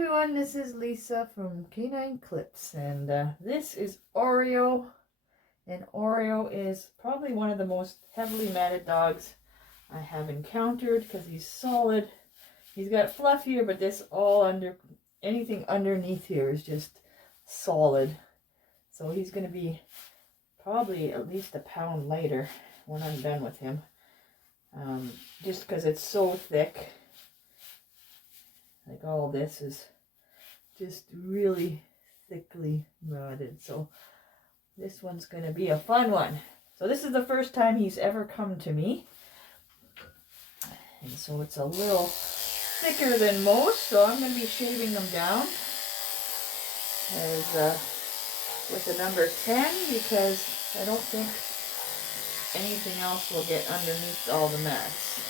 everyone, this is Lisa from Canine Clips, and this is Oreo, and Oreo is probably one of the most heavily matted dogs I have encountered because he's solid. He's got fluff here, but this anything underneath here is just solid. So he's going to be probably at least a pound lighter when I'm done with him, just because it's so thick. Like all this is just really thickly matted. So this one's going to be a fun one. So this is the first time he's ever come to me. And so it's a little thicker than most. So I'm going to be shaving them down as with the number 10 because I don't think anything else will get underneath all the mats.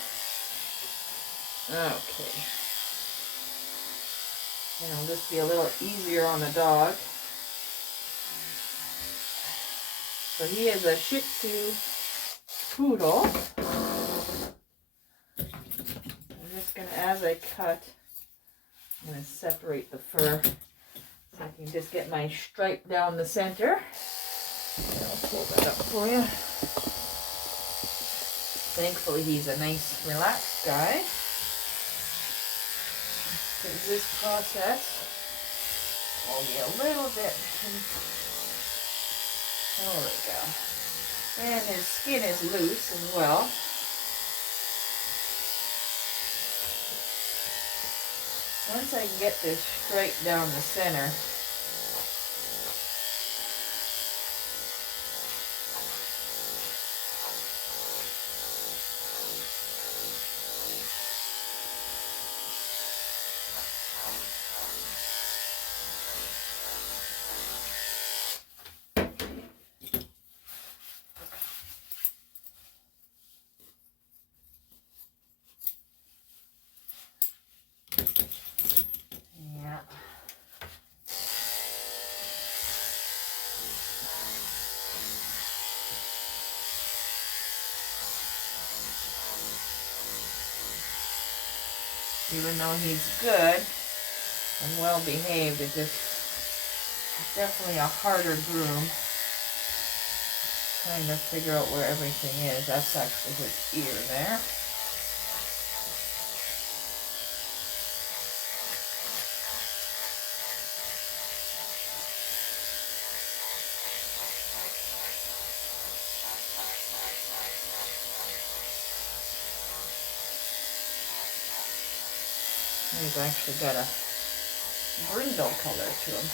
Okay. And it'll just be a little easier on the dog. So he is a Shih Tzu poodle. I'm just going to, as I cut, I'm going to separate the fur so I can just get my stripe down the center. And I'll pull that up for you. Thankfully he's a nice, relaxed guy. Because this process will be a little bit, there we go. And his skin is loose as well. Once I can get this straight down the center, even though he's good and well behaved, it's definitely a harder groom. Trying to figure out where everything is. That's actually his ear there. He's actually got a brindle color to him.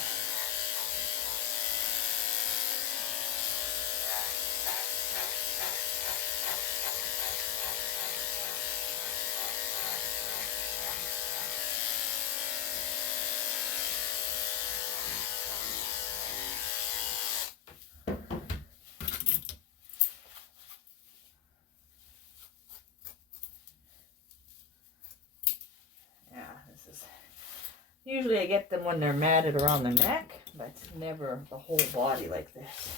Usually I get them when they're matted around the neck, but never the whole body like this.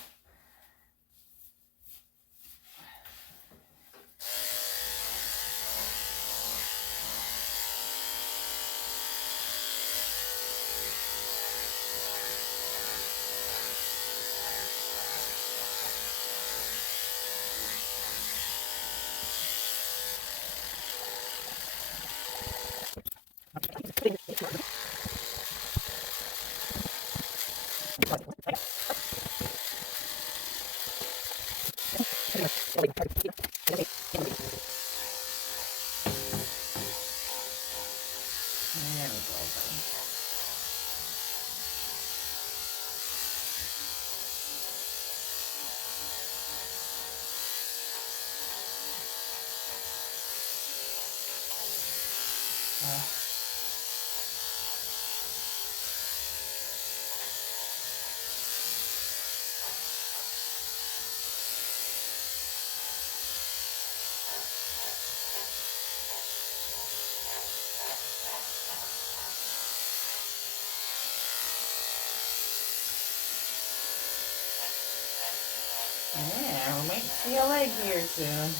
Yeah, we might see a leg here soon.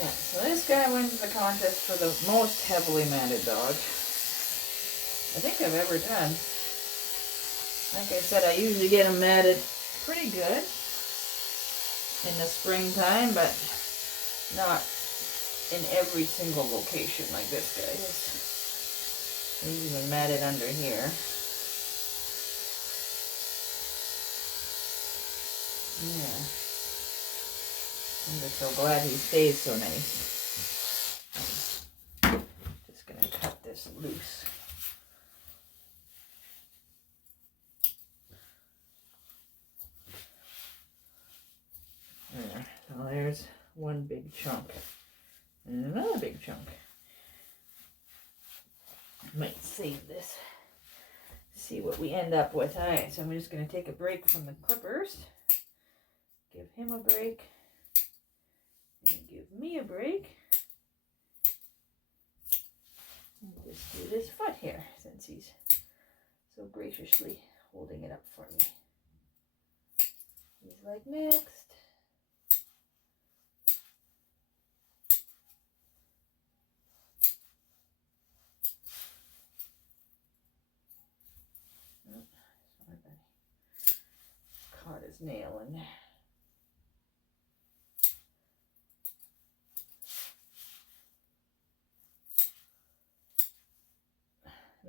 Yeah, so this guy wins the contest for the most heavily matted dog I think I've ever done. Like I said, I usually get them matted pretty good in the springtime, but not in every single location like this guy is. He's even matted under here. Yeah. I'm just so glad he stays so nice. I'm just going to cut this loose. There. So there's one big chunk. And another big chunk. Might save this. See what we end up with. Alright, so I'm just going to take a break from the clippers. Give him a break. And give me a break. And just do this foot here, since he's so graciously holding it up for me. He's like, next. Oh, sorry, buddy. Caught his nail in there.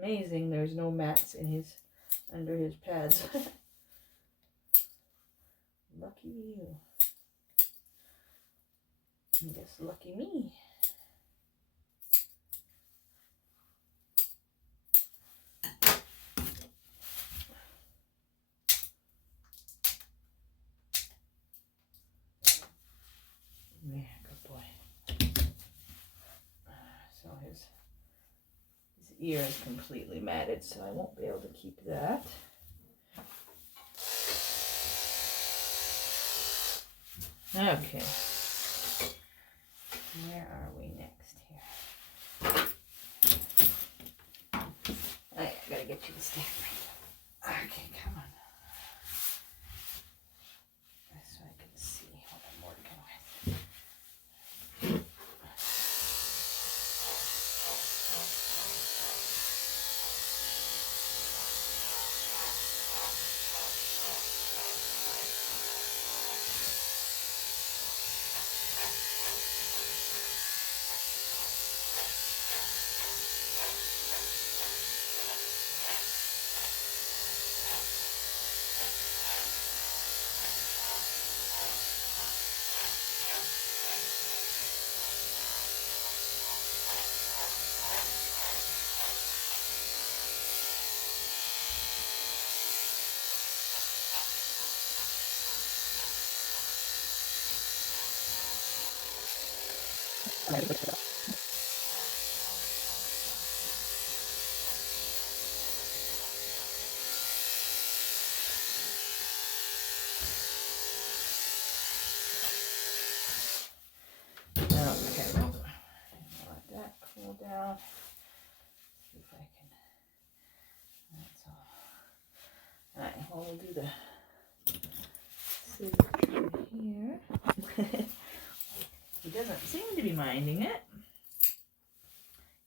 Amazing, there's no mats in his under his pads. Lucky you. I guess lucky me. Yeah, good boy. So his ear is completely matted, so I won't be able to keep that. Okay. Where are we next here? I gotta get you to stand right. Okay, come on. So I can see what I'm working with. Okay, let that cool down. See if I can. That's all. Alright, well, we'll do the scissors here. He doesn't seem to be minding it.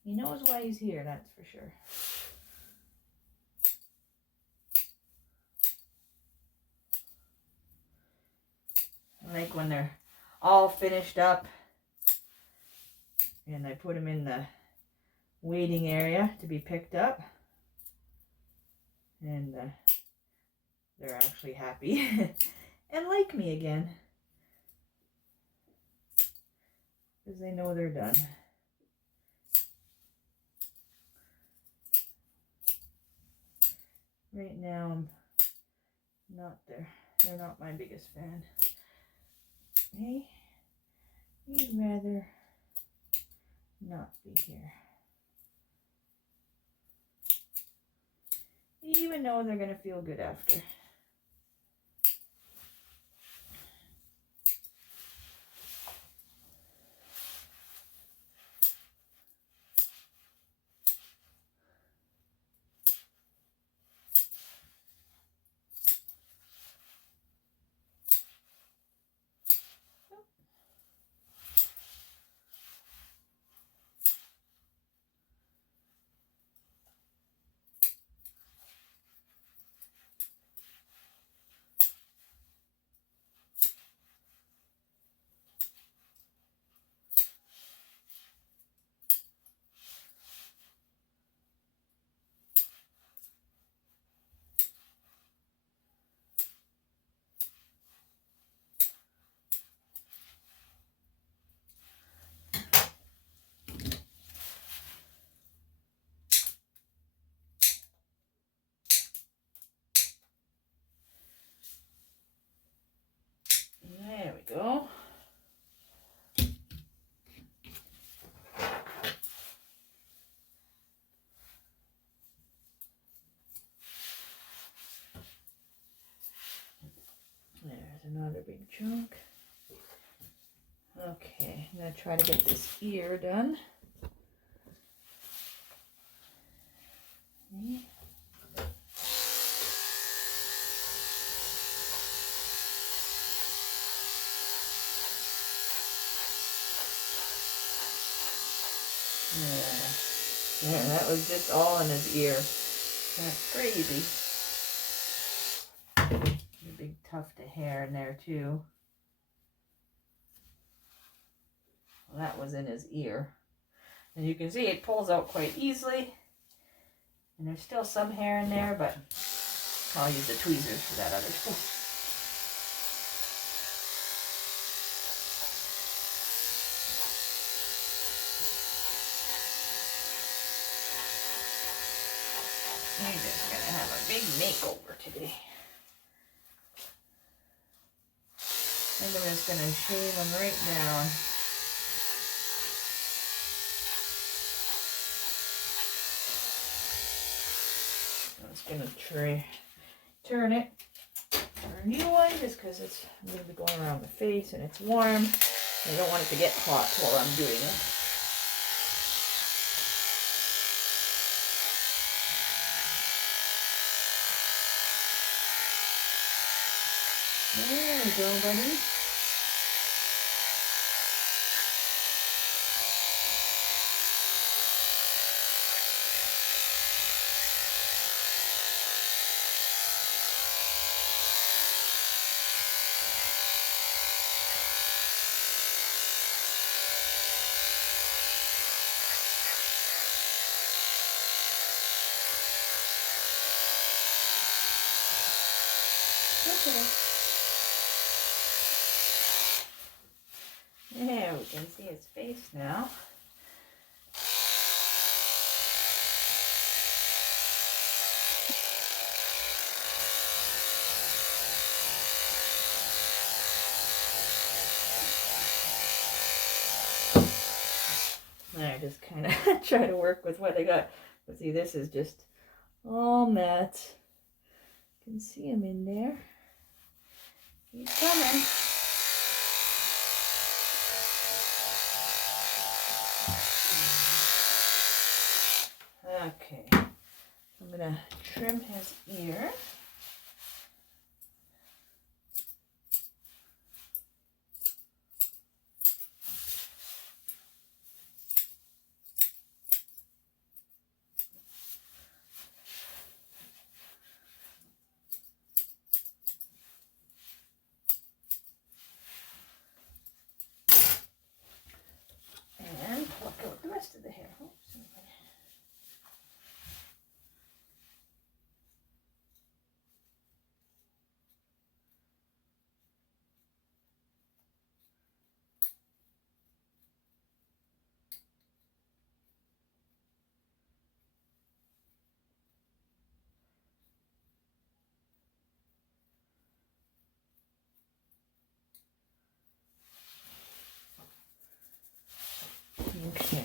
He knows why he's here, that's for sure. I like when they're all finished up and I put them in the waiting area to be picked up, and they're actually happy and like me again because they know they're done. Right now I'm not there. They're not my biggest fan. Hey, you'd rather not be here. You even know they're going to feel good after. another big chunk. Okay, I'm going to try to get this ear done. Okay. Yeah, that was just all in his ear. That's crazy. A big tuft of hair in there too. Well, that was in his ear. And you can see it pulls out quite easily. And there's still some hair in there, but I'll use the tweezers for that other stuff. We're just going to have a big makeover today. I think I'm just going to shave them right down. I'm just going to turn it for a new one just because it's going to be going around the face and it's warm. I don't want it to get hot while I'm doing it. There we go, buddy. Okay. There, we can see his face now. I just kind of try to work with what I got. But see, this is just all matte. You can see him in there. He's coming. Okay, I'm gonna trim his ear. And pluck out the rest of the hair. Oops. Okay.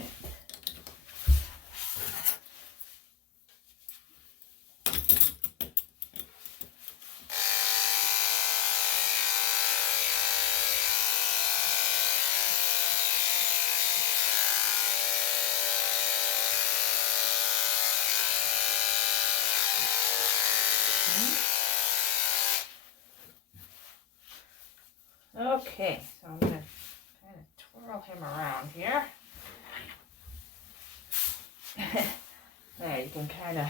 Okay, so I'm going to kind of twirl him around here. There, you can kind of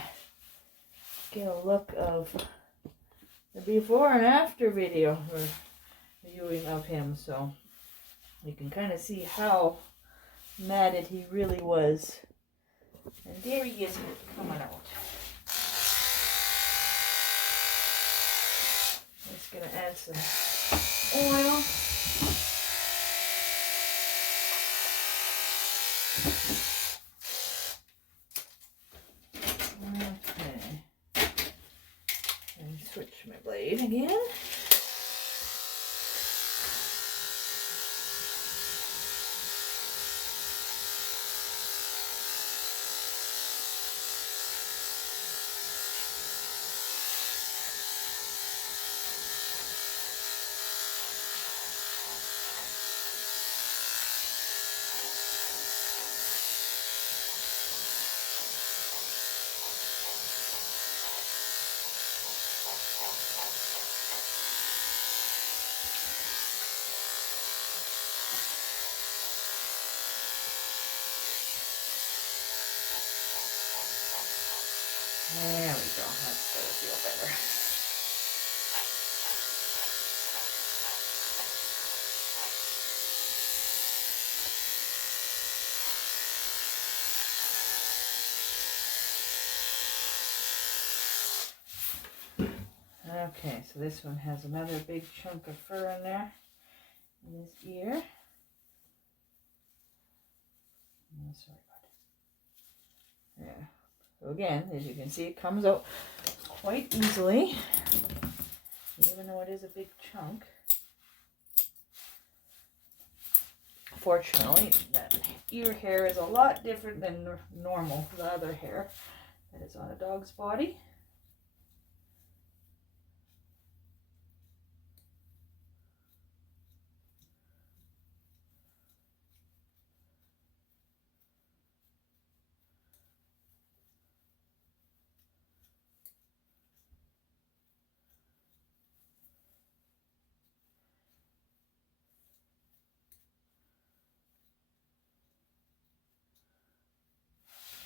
get a look of the before and after video we're viewing of him, so you can kind of see how matted he really was. And there he is coming out. I'm just going to add some oil. Okay. And switch my blade again. Okay, so this one has another big chunk of fur in there, in his ear. Oh, sorry about it. Yeah. So again, as you can see, it comes out quite easily, even though it is a big chunk. Fortunately, that ear hair is a lot different than normal, the other hair that is on a dog's body.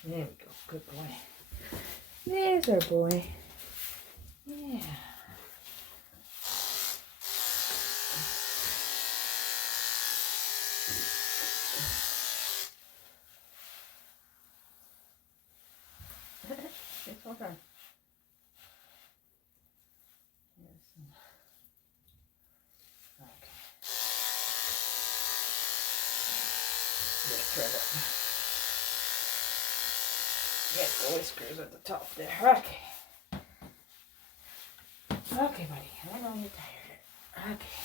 There we go. Good boy. There's our boy. Yeah. It's okay. Yes. Okay. Just try to get the whiskers at the top there. Okay. Okay, buddy. I know you're tired. Okay.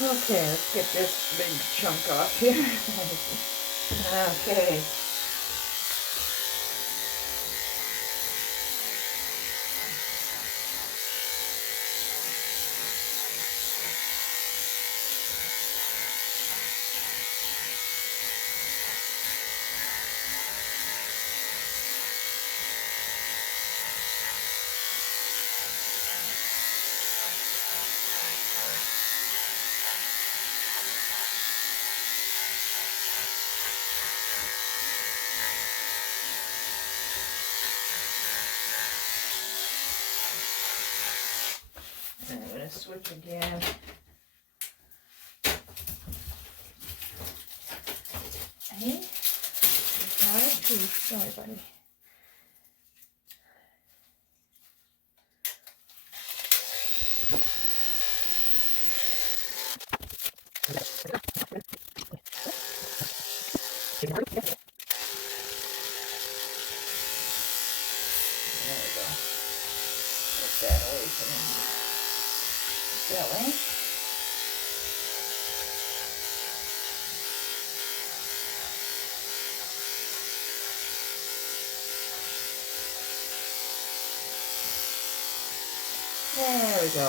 Okay, let's get this big chunk off here. Okay. And I'm going to switch again. Hey, it's not a tooth. Sorry, buddy. There we go. Get that away from his belly. There we go.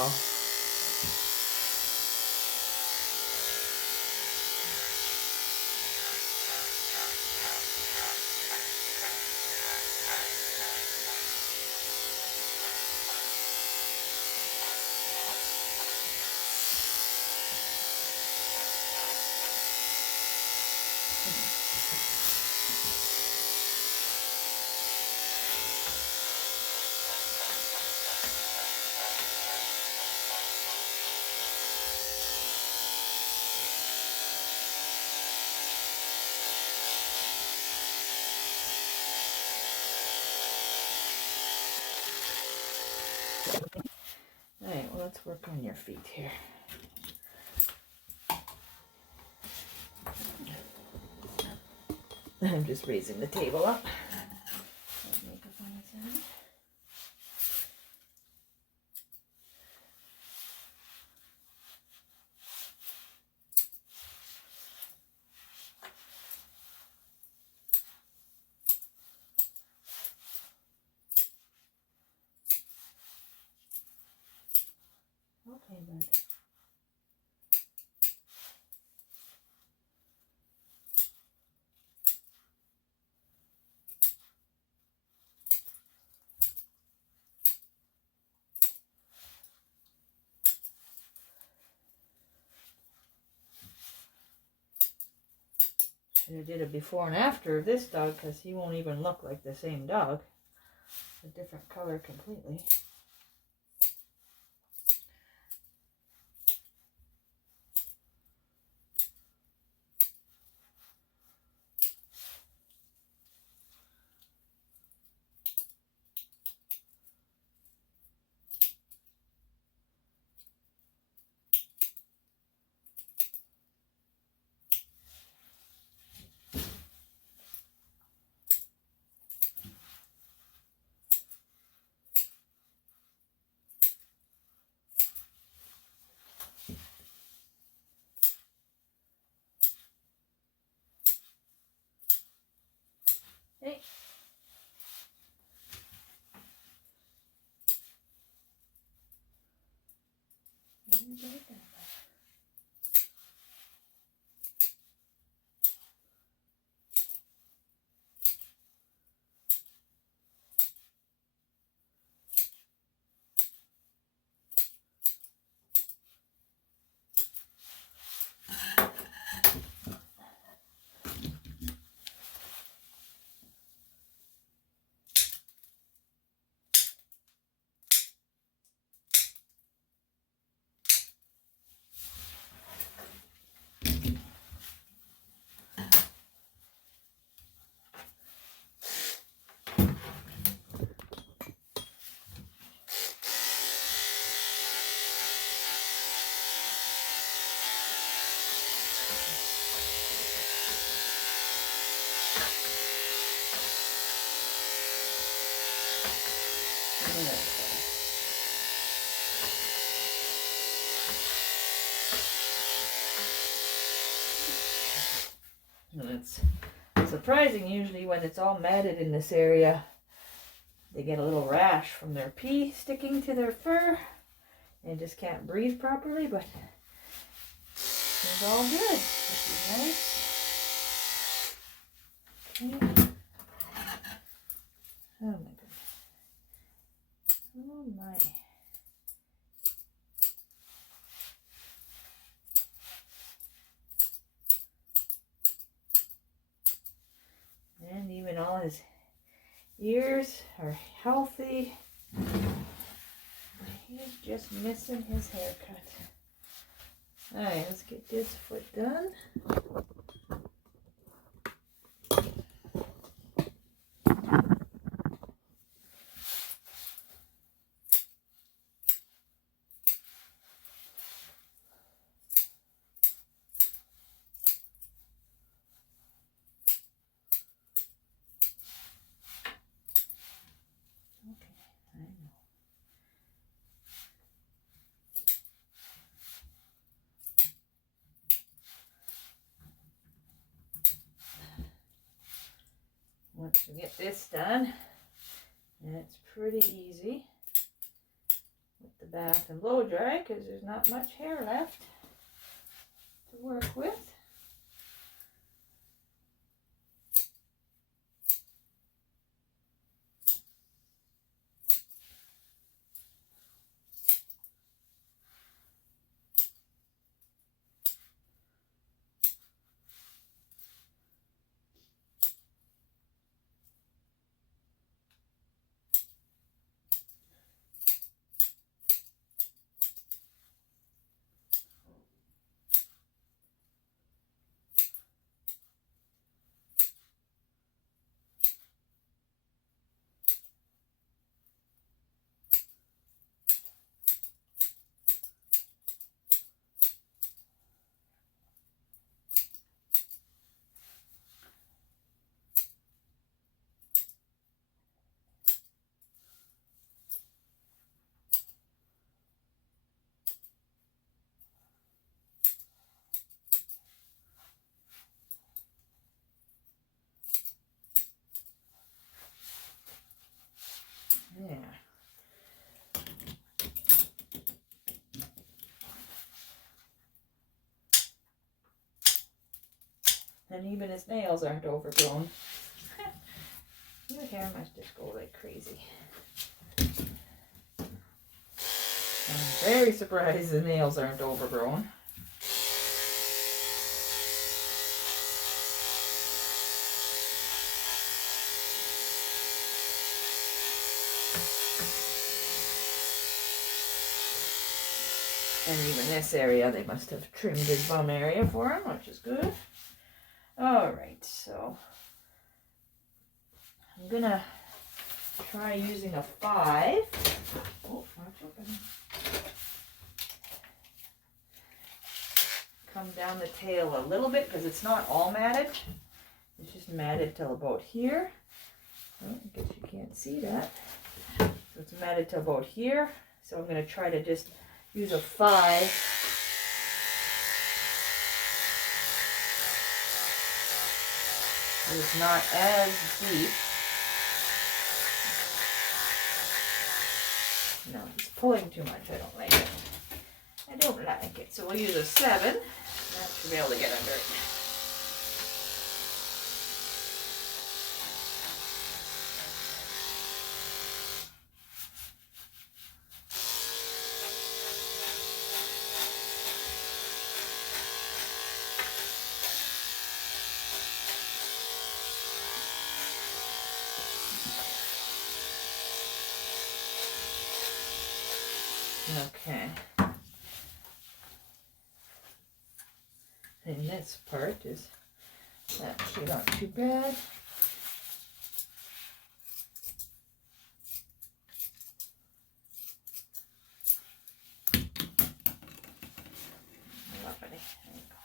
Alright, well, let's work on your feet here. I'm just raising the table up. Makeup on his head. Okay, bud. Should have did a before and after of this dog because he won't even look like the same dog. A different color completely. Hey. And it's surprising usually when it's all matted in this area. They get a little rash from their pee sticking to their fur and just can't breathe properly, but it's all good, which is nice. Okay. Oh my goodness. Oh my. And even all his ears are healthy. He's just missing his haircut. Alright, let's get this foot done. Once we get this done, and it's pretty easy with the bath and blow dry because there's not much hair left to work with. And even his nails aren't overgrown. Your hair must just go like crazy. I'm very surprised the nails aren't overgrown. And even this area, they must have trimmed his bum area for him, which is good. Alright, so I'm gonna try using a 5. Oh, watch open. Come down the tail a little bit because it's not all matted. It's just matted till about here. Oh, I guess you can't see that. So it's matted till about here. So I'm going to try to just use a 5. It's not as deep. No, it's pulling too much. I don't like it. I don't like it. So we'll use a 7. That should be able to get under it. Okay. And this part is actually not too bad. Lovely. There you go.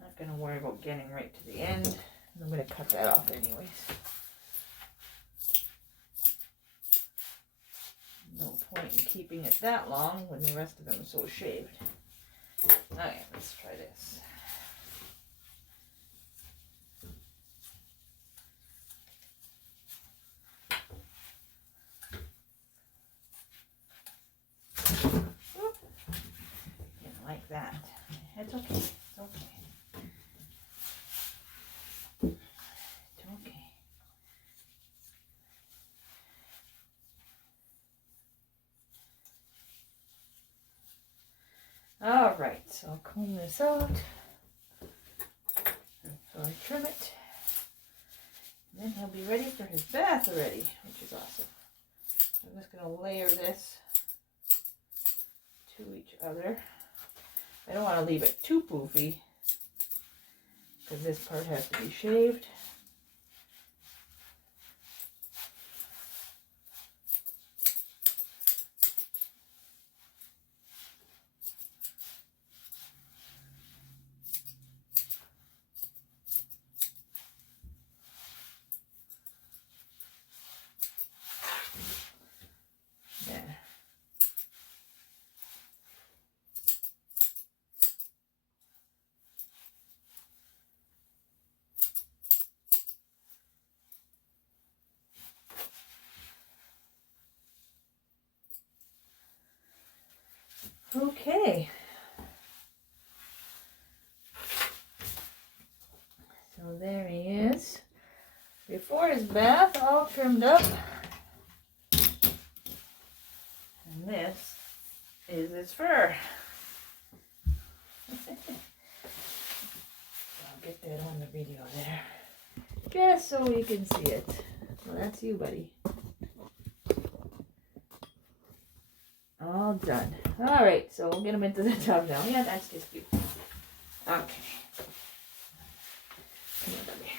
Not going to worry about getting right to the end. I'm going to cut that off anyways. No point in keeping it that long when the rest of them are so shaved. Okay, let's try this. Oop. Didn't like that. It's okay. It's okay. It's okay. All right, so I'll comb this out. So I trim it. And then he'll be ready for his bath already, which is awesome. I'm just going to layer this to each other. I don't want to leave it too poofy because this part has to be shaved. Okay. So there he is. Before his bath, all trimmed up. And this is his fur. I'll get that on the video there. Just so you can see it. Well, that's you, buddy. All done. All right, so we'll get him into the tub now. Yeah, that's just cute. Okay. Come here, buddy.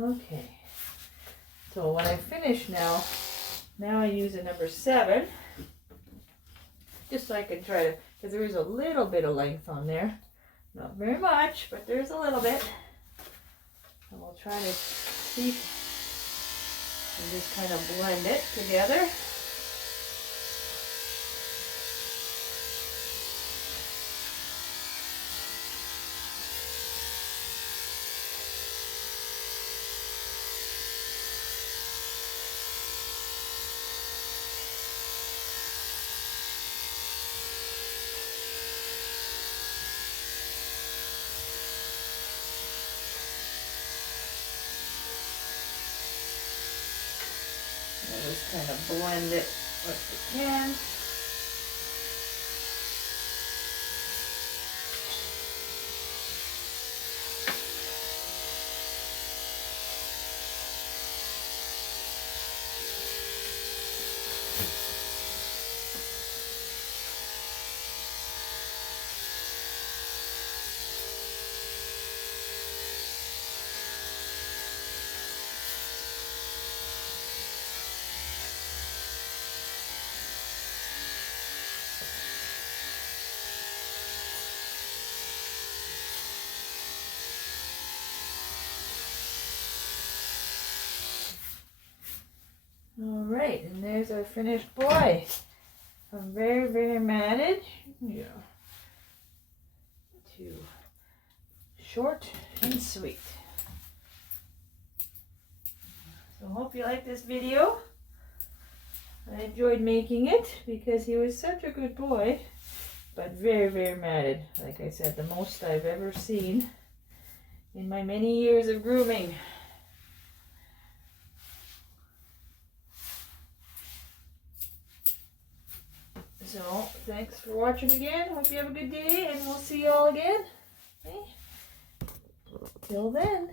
Okay, so when I finish now I use a number 7, just so I can try to, because there is a little bit of length on there, not very much, but there's a little bit, and we'll try to see and just kind of blend it together. Just kind of blend it what we can. Alright, and there's our finished boy. I'm very matted. Yeah. To short and sweet. So hope you like this video. I enjoyed making it because he was such a good boy, but very matted. Like I said, the most I've ever seen in my many years of grooming. So, thanks for watching again. Hope you have a good day, and we'll see you all again. Okay? Till then.